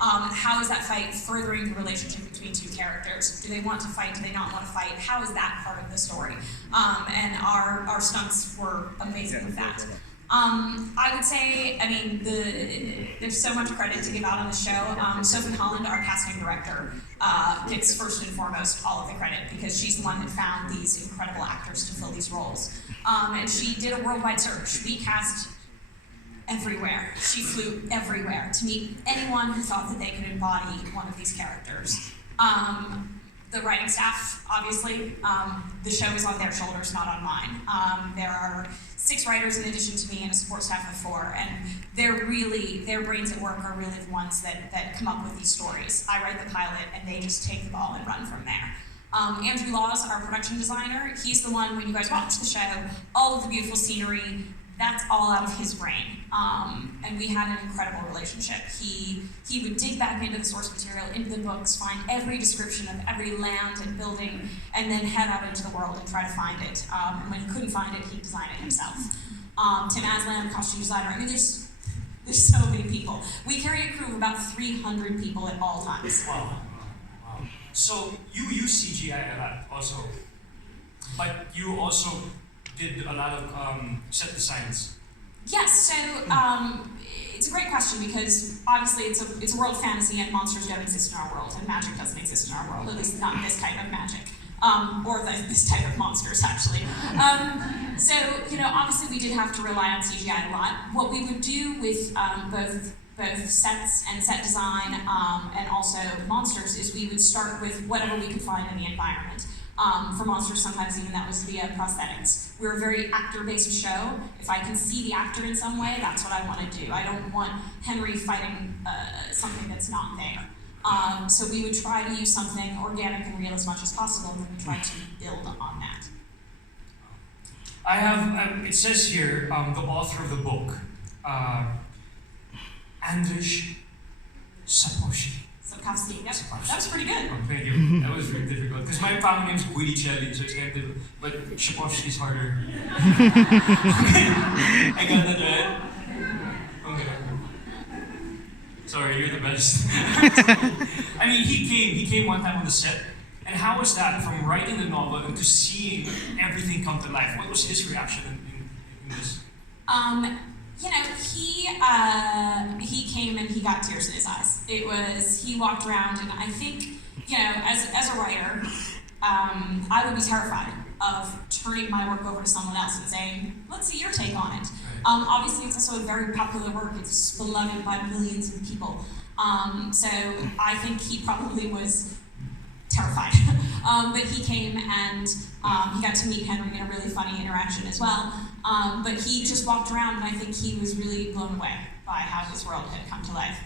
How is that fight furthering the relationship between two characters? Do they want to fight? Do they not want to fight? How is that part of the story? And our stunts were amazing with that. I would say, I mean, there's so much credit to give out on the show. Sophie Holland, our casting director, gets first and foremost all of the credit because she's the one that found these incredible actors to fill these roles. And she did a worldwide search. We cast everywhere. She flew everywhere to meet anyone who thought that they could embody one of these characters. The writing staff, obviously, the show is on their shoulders, not on mine. There are 6 writers in addition to me and a support staff of 4, and their brains at work are really the ones that come up with these stories. I write the pilot, and they just take the ball and run from there. Andrew Laws, our production designer, he's the one, when you guys watch the show, all of the beautiful scenery, that's all out of his brain. And we had an incredible relationship. He would dig back into the source material, into the books, find every description of every land and building, and then head out into the world and try to find it. And when he couldn't find it, he'd design it himself. Tim Aslan, costume designer. I mean, there's so many people. We carry a crew of about 300 people at all times. Wow. So you use CGI a lot also, but you also did a lot of set designs. Yes, so it's a great question because obviously it's a world of fantasy and monsters don't exist in our world and magic doesn't exist in our world, at least not this type of magic, or this type of monsters actually. So, you know, obviously we did have to rely on CGI a lot. What we would do with both sets and set design and also monsters is we would start with whatever we could find in the environment. For monsters, sometimes even that was via prosthetics. We're a very actor-based show. If I can see the actor in some way, that's what I want to do. I don't want Henry fighting something that's not there. So we would try to use something organic and real as much as possible, and then we try to build on that. I have, it says here, the author of the book, Andrzej Sapkowski. Yep. That was pretty good. Oh, thank you. That was very difficult. Because my family name is Guidicelli, so it's kind of difficult. But Sapkowski is harder. I got that right? Okay. Sorry, you're the best. I mean, he came one time on the set. And how was that from writing the novel and to seeing everything come to life? What was his reaction in this? You know, he came and he got tears in his eyes. He walked around, and I think, you know, as a writer, I would be terrified of turning my work over to someone else and saying, let's see your take on it. Obviously, it's also a very popular work. It's beloved by millions of people. So I think he probably was terrified. But he came and he got to meet Henry in a really funny interaction as well. But he just walked around, and I think he was really blown away by how his world had come to life.